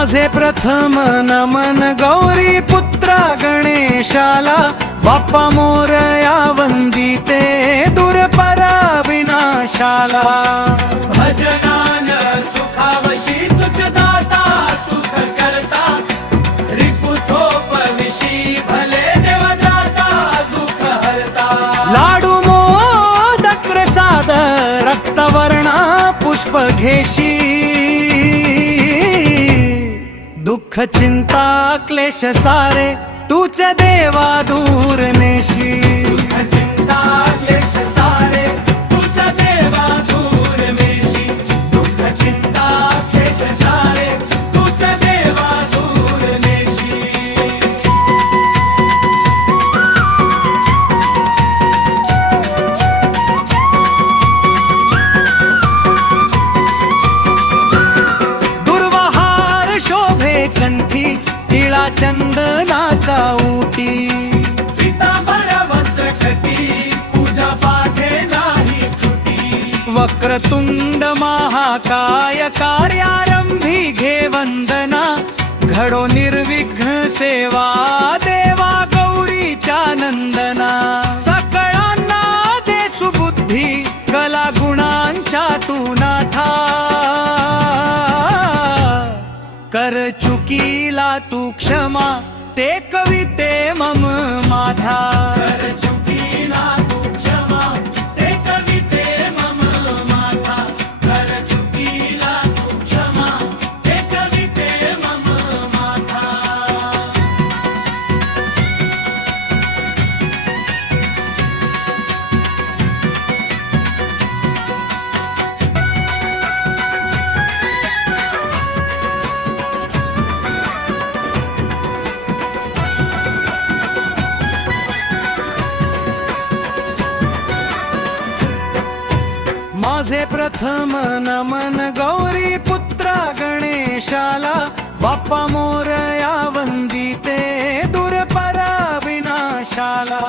माझे प्रथम नमन गौरी पुत्रा गणेशाला, बाप्पा मोरया वंदिते दूर परा विनाशाला। भजनान सुखावशी तुझ दाता सुख करता, रिपुथोपविशी भले देवदाता दुःख हरता। लाडू मोदक प्रसाद रक्तवर्णा पुष्प घेशी, दुःख चिंता क्लेश सारे तूच देवा दूर नेशी। दुःख चिंता क्लेश सारे तुझ देवा दूर नेशी, दुःख चिंता क्लेश सारे तुझ देवा दूर नेशी। दुर्वाहार शोभे कंठी, टिळा चंदनाचा ऊटी। पीतांबर वस्त्र छटी, पूजा पाठे नाही त्रुटी। वक्रतुंड महाकाय कार्यारंभी घे वंदना, घडो निर्विघ्न सेवा देवा गौरीच्या नंदना। सकळांना दे सुबुद्धी कला गुणांच्या तू नाथा, कर चुकीला तू क्षमा टेकविते मम माथा। कर चुकीला तू क्षमा टेकविते मम माथा, कर चुकीला तू क्षमा टेकविते मम माथा। माझे प्रथम नमन गौरी पुत्रा गणेशाला, बाप्पा मोरया वंदिते दूर परा विनाशाला।